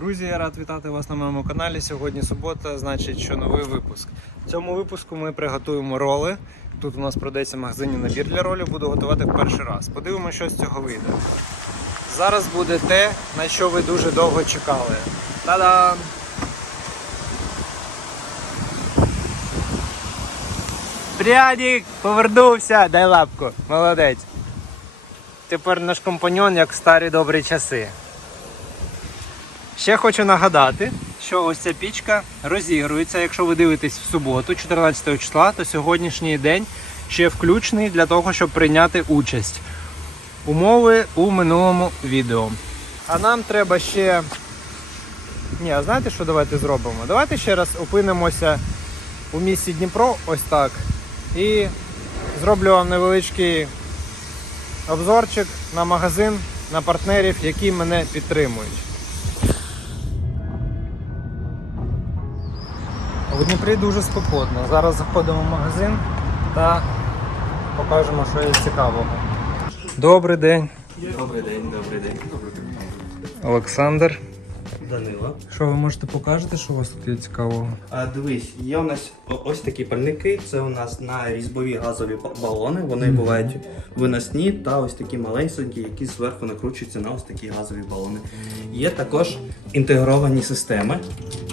Друзі, я рад вітати вас на моєму каналі. Сьогодні субота, значить, що новий випуск. В цьому випуску ми приготуємо роли. Тут у нас продається в магазині набір для ролів, буду готувати в перший раз. Подивимося, що з цього вийде. Зараз буде те, на що ви дуже довго чекали. Та-дам! Прядік повернувся! Дай лапку, молодець. Тепер наш компаньон як в старі добрі часи. Ще хочу нагадати, що ось ця пічка розігрується. Якщо ви дивитесь в суботу, 14 числа, то сьогоднішній день ще включений для того, щоб прийняти участь. Умови у минулому відео. А нам треба ще. Ні, а знаєте, що давайте зробимо? Давайте ще раз опинимося у місті Дніпро, ось так. І зроблю вам невеличкий обзорчик на магазин, на партнерів, які мене підтримують. Дніпрі дуже спекотно. Зараз заходимо в магазин та покажемо, що є цікавого. Добрий день, Добрий день, добрий день. Олександр. Данило. Що ви можете покажете, що у вас тут є цікавого? А дивись, є у нас ось такі пальники. Це у нас на різьбові газові балони. Вони бувають виносні та ось такі малесенькі, які зверху накручуються на ось такі газові балони. Є також інтегровані системи.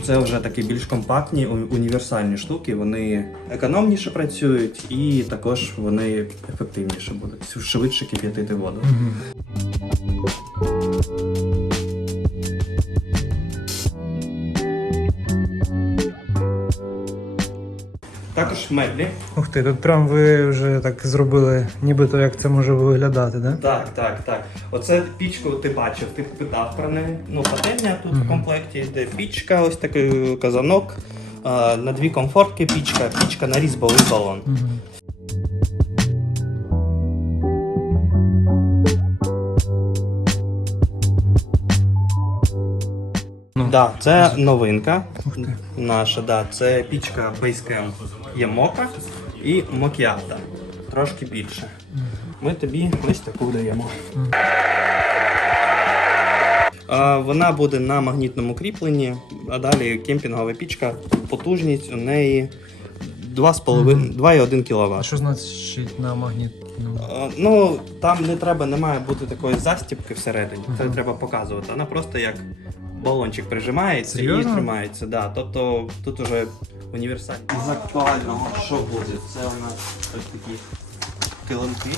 Це вже такі більш компактні, універсальні штуки. Вони економніше працюють і також вони ефективніше будуть. Швидше кип'ятити воду. Також меблі. Ух ти, тут прям ви вже так зробили, нібито як це може виглядати, да? Так, так, так. Оце пічку ти бачив, ти питав про неї. Ну, пательня тут в комплекті йде пічка, ось такий казанок. а, На дві комфортки пічка, пічка на різьбовий балон. Мгм. Ну. Да, це новинка Ух ти. наша. Да, це пічка Basecamp є мока і мокіата. Трошки більше. Ми тобі ось таку даємо. Вона буде на магнітному кріпленні, а далі кемпінгова пічка. Потужність у неї 2,5 2,1 А кВт. що значить на магніт? Ну, там не треба, не має бути такої застіпки всередині. Це Мгм. треба показувати. Вона просто як балончик прижимається Серйозно? і тримається. Да. Тобто тут уже універсальний. З актуального, що буде? Це у нас ось такі килимки.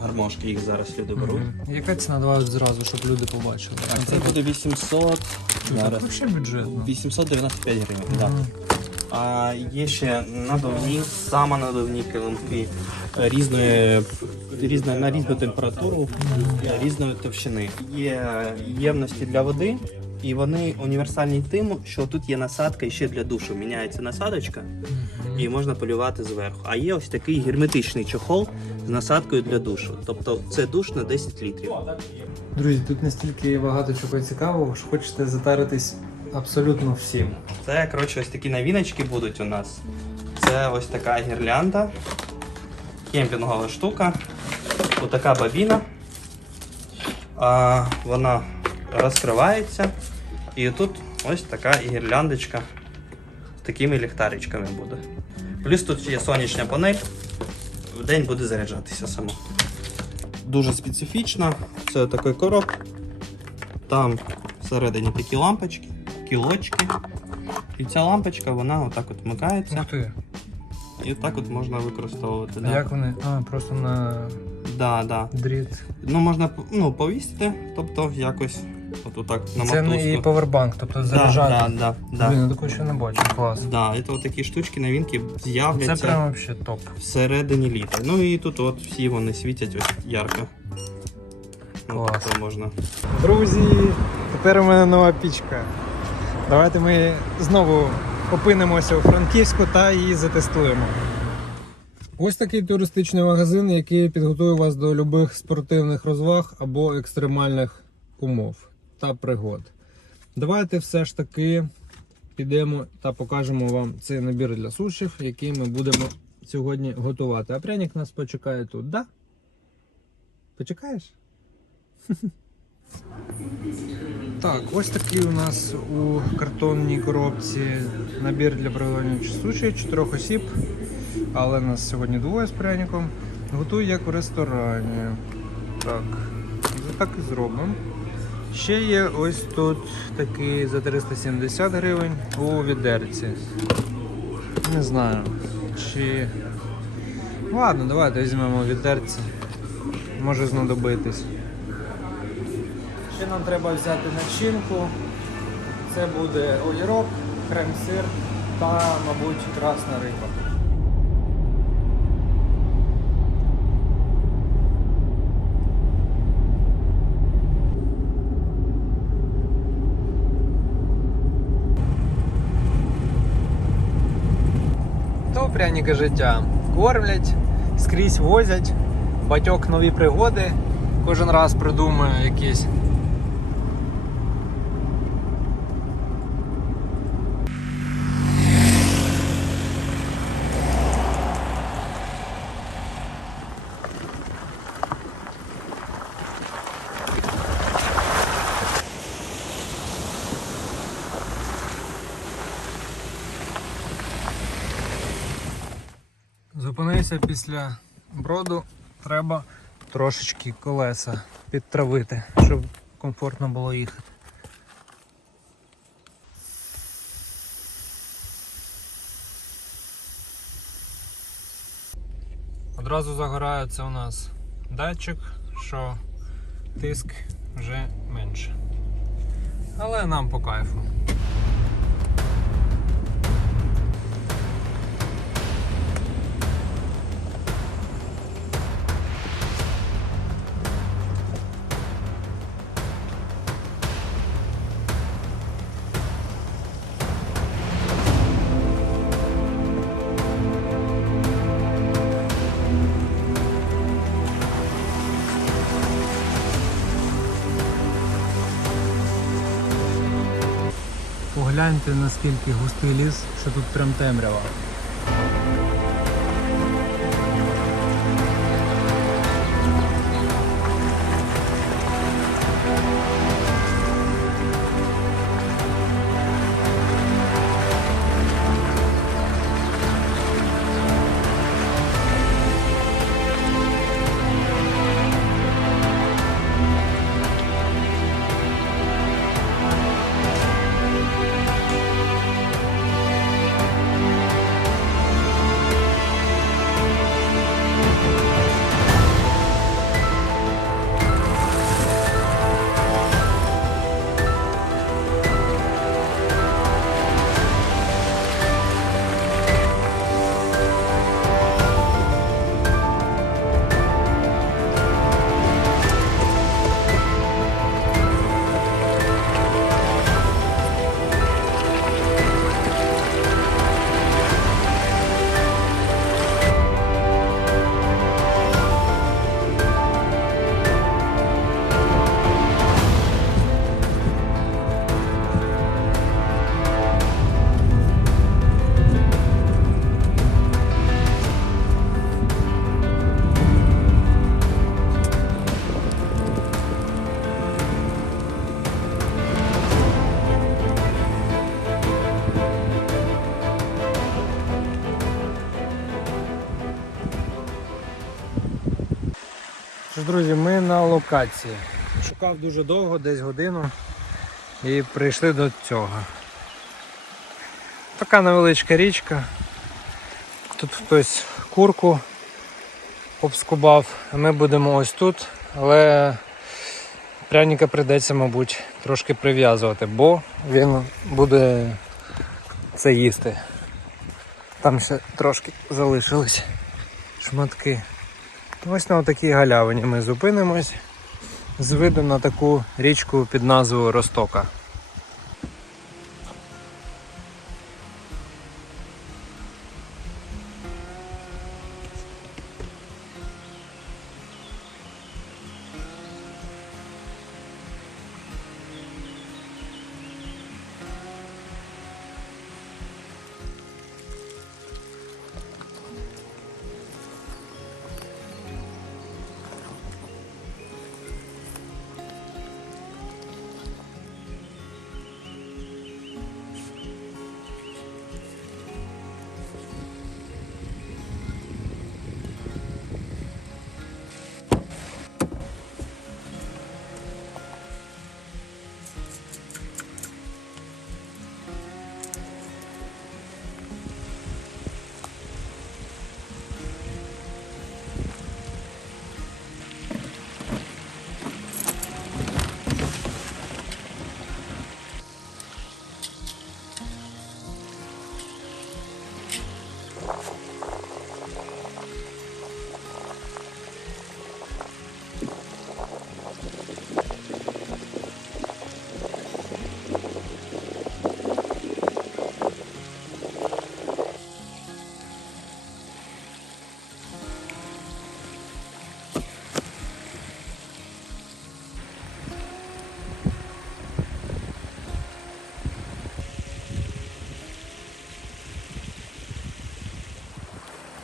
Гармошки їх зараз люди беруть. Яка ціна давай зразу, щоб люди побачили? Так, це буде 800. Зараз. Взагалі бюджетно. 895 гривень. Да. Мгм. А є ще надувні, саме надувні килимки різної, різної на різну температуру, різної товщини. Є ємності для води, і вони універсальні тим, що тут є насадка і ще для душу. Міняється насадочка і можна полювати зверху. А є ось такий герметичний чохол з насадкою для душу. Тобто це душ на 10 літрів. Друзі, тут настільки багато чого цікавого, що хочете затаритись абсолютно всім. Це, коротше, ось такі новіночки будуть у нас. Це ось така гірлянда, кемпінгова штука, отака бабіна. А, вона розкривається. І тут ось така гірляндочка з такими ліхтаричками буде. Плюс тут є сонячна панель, в день буде заряджатися само. Дуже специфічна. Це такий короб. Там всередині такі лампочки, кілочки. І ця лампочка, вона отак от вмикається. Ух ти. І так от можна використовувати. А Да. як вони? А, просто на Да, да. дріт. Ну можна ну, повісити, тобто якось от отак на Це не і повербанк, тобто Да, заряджати. да, да, да. Блін, я такого ще не бачу, клас. Да, це от такі штучки, новинки Це прям вообще топ. всередині літа. Ну і тут от всі вони світять ось ярко. Ну, Клас. тобто можна. Друзі, тепер у мене нова пічка. Давайте ми знову опинимося у Франківську та її затестуємо. Ось такий туристичний магазин, який підготує вас до любих спортивних розваг або екстремальних умов та пригод. Давайте все ж таки підемо та покажемо вам цей набір для сушів, який ми будемо сьогодні готувати. А пряник нас почекає тут, да? Почекаєш? Так, ось такий у нас у картонній коробці набір для приготування суші чотирьох осіб. Але нас сьогодні двоє з пряником. Готую як у ресторані. Так, так і зробимо. Ще є ось тут такий за 370 гривень у відерці. Не знаю, чи. Ладно, давайте візьмемо відерці. Може знадобитись. Ще нам треба взяти начинку. Це буде огірок, крем-сир та, мабуть, красна риба. Пряника життя. Кормлять, скрізь возять, батьок нові пригоди. Кожен раз придумує якісь. Зупинився після броду, треба трошечки колеса підтравити, щоб комфортно було їхати. Одразу загорається у нас датчик, що тиск вже менше. Але нам по кайфу. Погляньте наскільки густий ліс, що тут прям темрява. Друзі, ми на локації. Шукав дуже довго, десь годину, і прийшли до цього. Така невеличка річка. Тут хтось курку обскубав, ми будемо ось тут, але пряника прийдеться, мабуть, трошки прив'язувати, бо він буде це їсти. Там ще трошки залишились шматки. Ось на такій галявині ми зупинимось з видом на таку річку під назвою Ростока.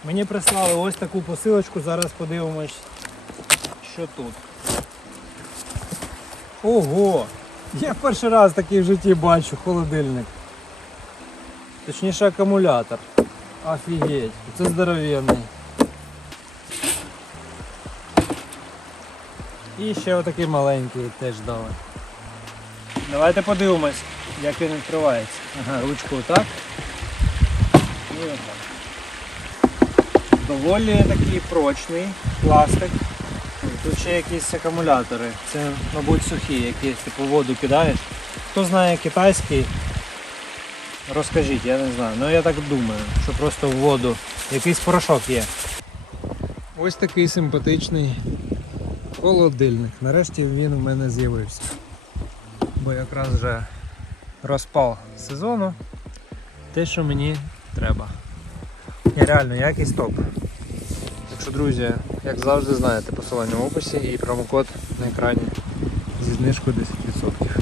Мені прислали ось таку посилочку, зараз подивимось, що тут. Ого! Я перший раз такий в житті бачу холодильник. Точніше акумулятор. Офігеть, це здоровенний. І ще отакий маленький теж дали. Давайте подивимось, як він відкривається. Ага, ручку отак. І отак. Доволі такий прочний пластик. Тут ще якісь акумулятори. Це, мабуть, сухі, які типу воду кидаєш. Хто знає китайський, розкажіть, я не знаю. Ну я так думаю, що просто в воду якийсь порошок є. Ось такий симпатичний холодильник. Нарешті він у мене з'явився. Бо якраз вже розпал сезону. Те, що мені треба. І реально якість топ. Так що, друзі, як завжди знаєте, посилання в описі і промокод на екрані зі знижкою 10%.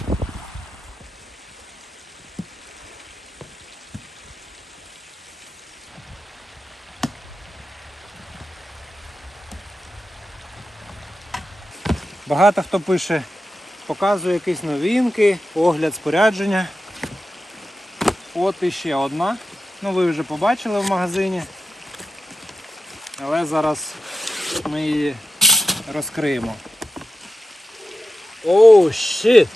Багато хто пише, показує якісь новинки, огляд спорядження. От іще одна. Ну ви вже побачили в магазині. Але зараз ми її розкриємо. Оу, щит!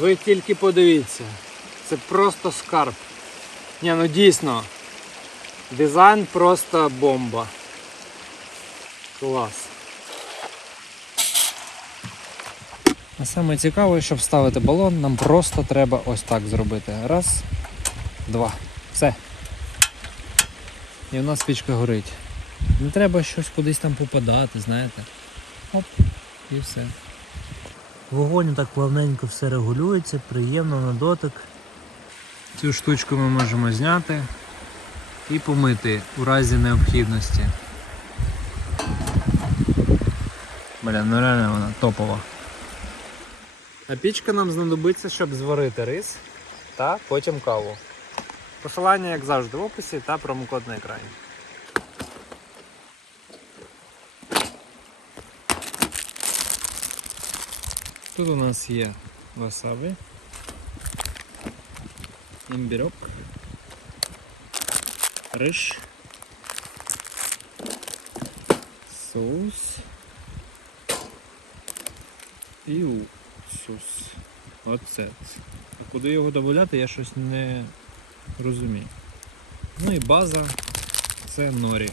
Ви тільки подивіться. Це просто скарб. Ні, ну дійсно. Дизайн просто бомба. Клас. А саме цікаве, щоб вставити балон, нам просто треба ось так зробити. Раз, два. Все. І у нас свічка горить. Не треба щось кудись там попадати, знаєте. Оп, і все. Вогонь так плавненько все регулюється, приємно на дотик. Цю штучку ми можемо зняти і помити у разі необхідності. Бля, ну реально вона топова. А пічка нам знадобиться, щоб зварити рис та потім каву. Посилання, як завжди, в описі та промокод на екрані. Тут у нас є васабі, імбірок, риш, соус і уксус. Оце. А куди його додати, я щось не розумію. Ну і база це норі.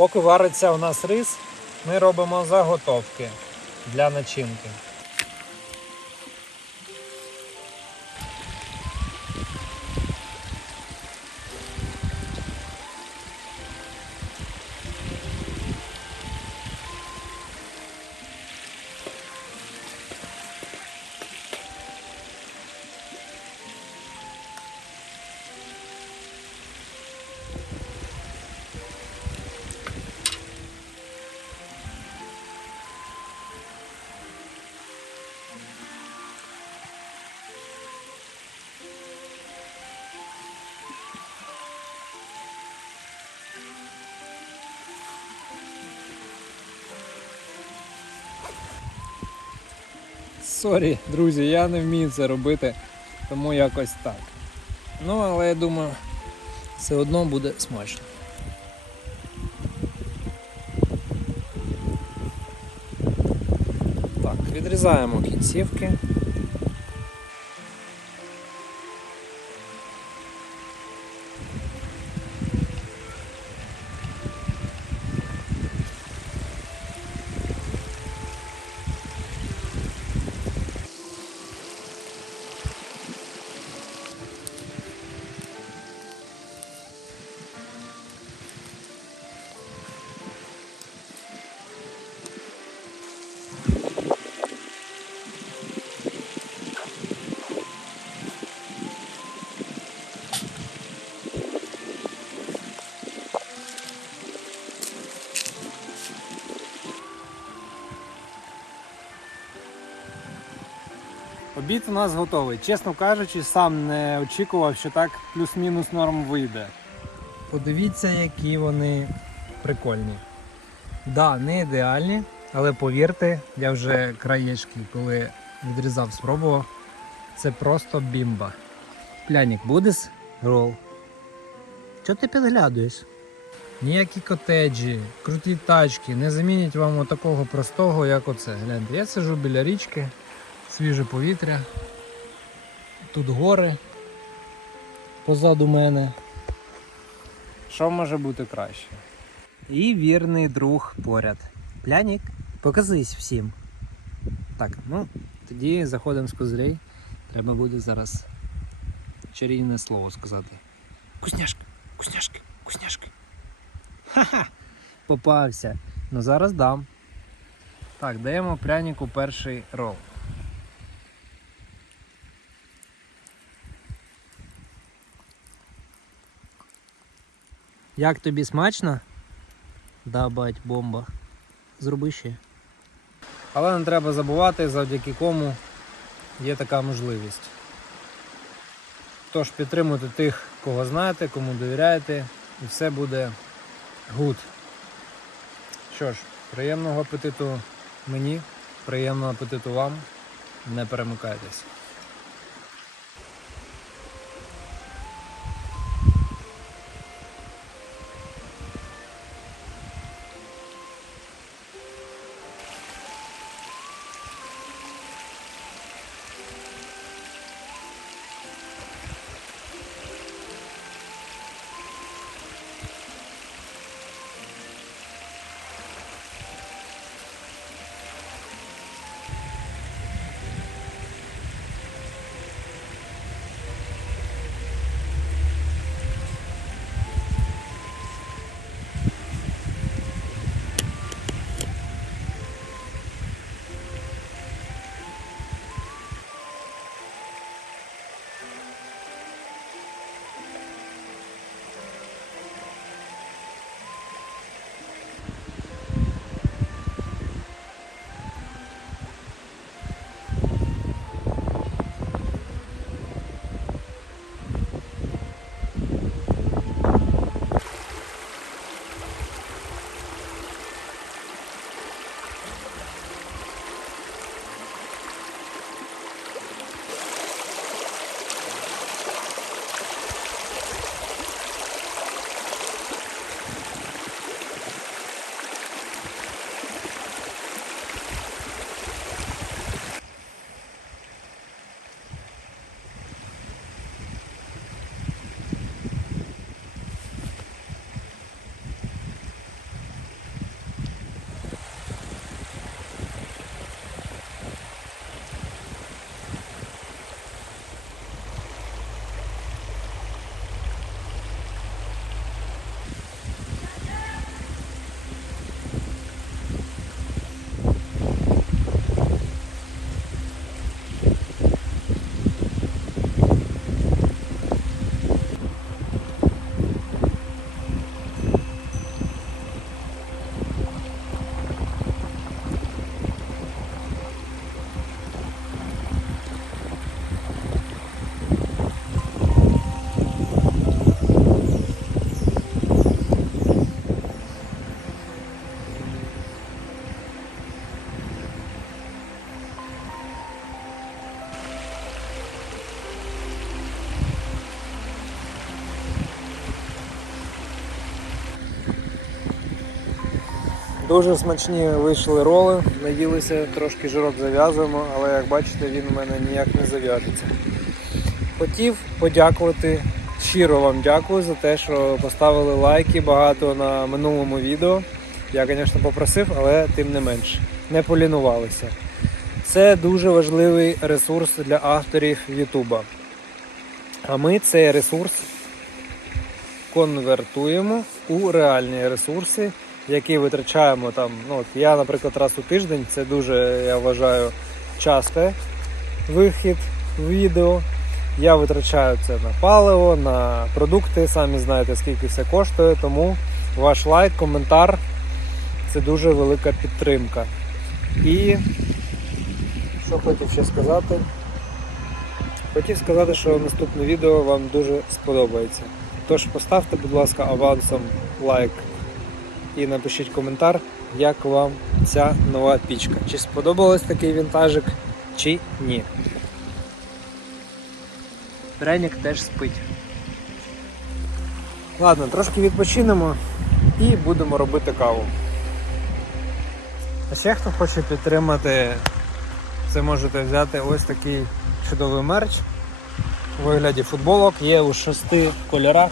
Поки вариться у нас рис, ми робимо заготовки для начинки. Сорі, друзі, я не вмію це робити, тому якось так. Ну, але я думаю, все одно буде смачно. Так, відрізаємо кінцівки. Обід у нас готовий. Чесно кажучи, сам не очікував, що так плюс-мінус норм вийде. Подивіться, які вони прикольні. Да, не ідеальні, але повірте, я вже краєчки, коли відрізав, спробував. Це просто бімба. Пляник, будеш рол? Чого ти підглядуєш? Ніякі котеджі, круті тачки не замінять вам отакого простого, як оце. Гляньте, я сижу біля річки, свіже повітря. Тут гори позаду мене. Що може бути краще? І вірний друг поряд. Плянік, показись всім. Так, ну, тоді заходимо з козлей. Треба буде зараз чарівне слово сказати. Кусняшки, кусняшки, кусняшки. Ха-ха! Попався. Ну зараз дам. Так, даємо прянику перший рол. Як тобі смачно? Да, бать, бомба. Зроби ще. Але не треба забувати, завдяки кому є така можливість. Тож підтримуйте тих, кого знаєте, кому довіряєте, і все буде гуд. Що ж, приємного апетиту мені, приємного апетиту вам. Не перемикайтесь. Дуже смачні вийшли роли, наїлися, трошки жирок зав'язуємо, але як бачите, він у мене ніяк не зав'яжеться. Хотів подякувати, щиро вам дякую за те, що поставили лайки багато на минулому відео. Я, звісно, попросив, але тим не менш, не полінувалися. Це дуже важливий ресурс для авторів Ютуба. А ми цей ресурс конвертуємо у реальні ресурси, які витрачаємо там. Ну, от я, наприклад, раз у тиждень, це дуже, я вважаю, часто вихід відео. Я витрачаю це на паливо, на продукти, самі знаєте, скільки все коштує, тому ваш лайк, коментар це дуже велика підтримка. І що хотів ще сказати? Хотів сказати, що наступне відео вам дуже сподобається. Тож поставте, будь ласка, авансом лайк і напишіть коментар, як вам ця нова пічка. Чи сподобалось такий вінтажик, чи ні. Пряник теж спить. Ладно, трошки відпочинемо і будемо робити каву. А ще хто хоче підтримати, це можете взяти ось такий чудовий мерч у вигляді футболок. Є у шести кольорах.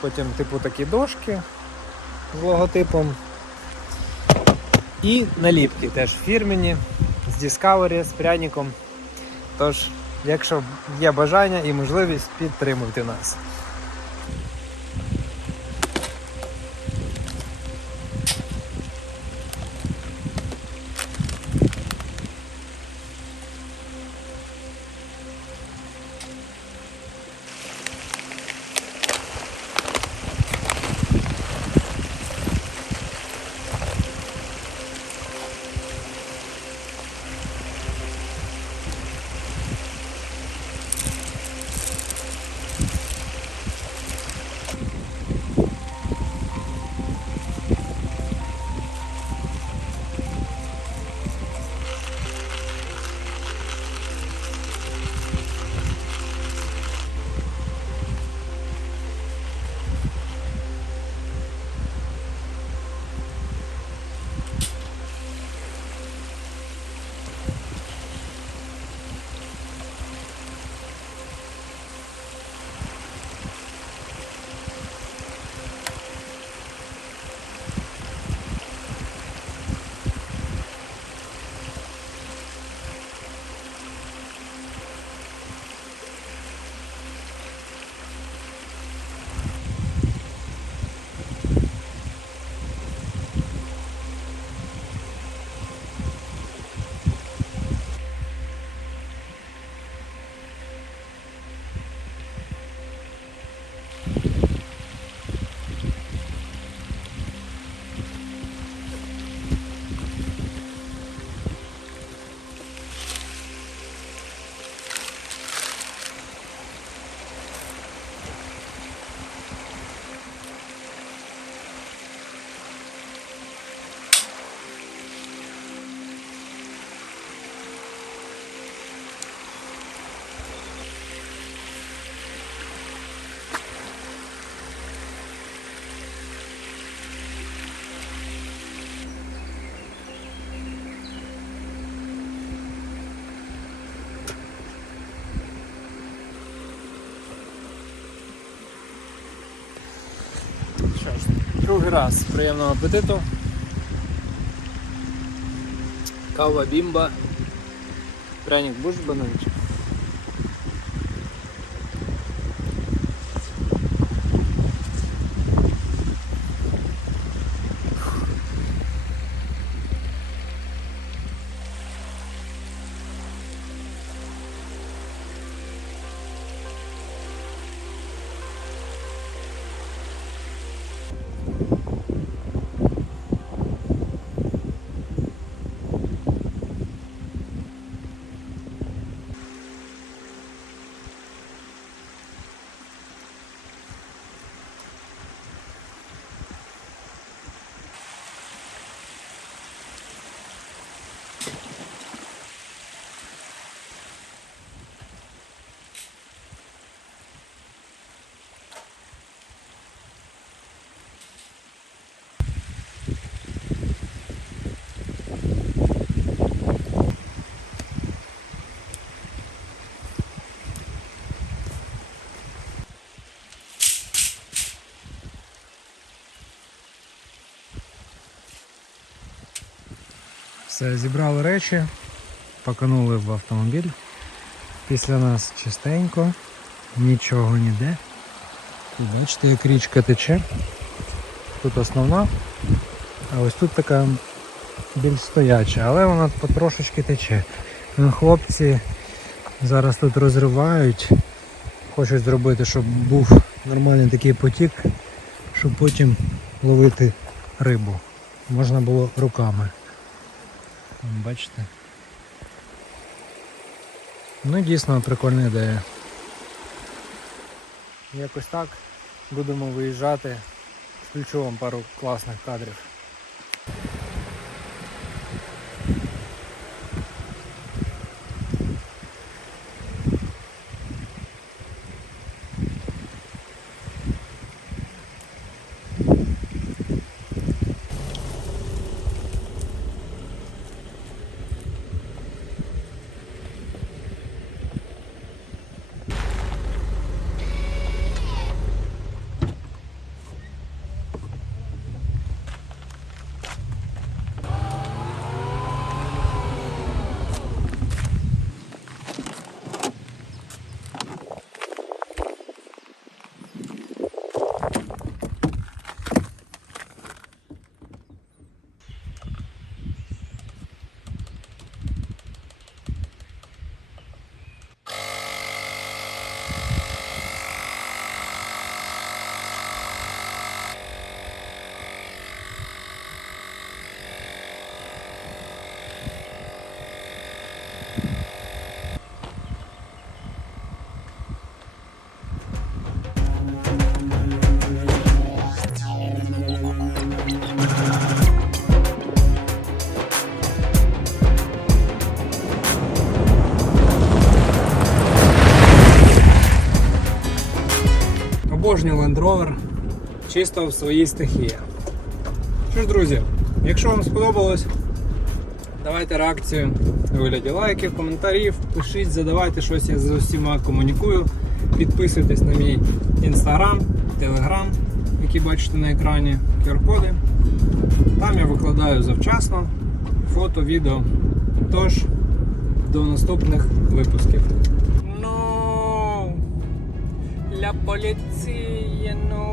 Потім, типу, такі дошки з логотипом. І наліпки теж фірмені з Discovery, з пряником. Тож, якщо є бажання і можливість, підтримуйте нас. Другий раз приємного апетиту. Кава бімба. Пряник будеш бананчик? Все, зібрали речі, паканули в автомобіль. Після нас чистенько, нічого ніде. Тут бачите, як річка тече. Тут основна, а ось тут така більш стояча, але вона потрошечки тече. Ну, Хлопці зараз тут розривають, хочуть зробити, щоб був нормальний такий потік, щоб потім ловити рибу. Можна було руками. Бачите? Ну дійсно прикольна ідея. Якось так будемо виїжджати. Включу вам пару класних кадрів. Обожнюю Land Rover чисто в своїй стихії. Що ж, друзі, якщо вам сподобалось, давайте реакцію у вигляді лайків, коментарів, пишіть, задавайте щось, я з усіма комунікую. Підписуйтесь на мій інстаграм, телеграм, які бачите на екрані, QR-коди. Там я викладаю завчасно фото, відео. Тож, до наступних випусків. Let's see, you know.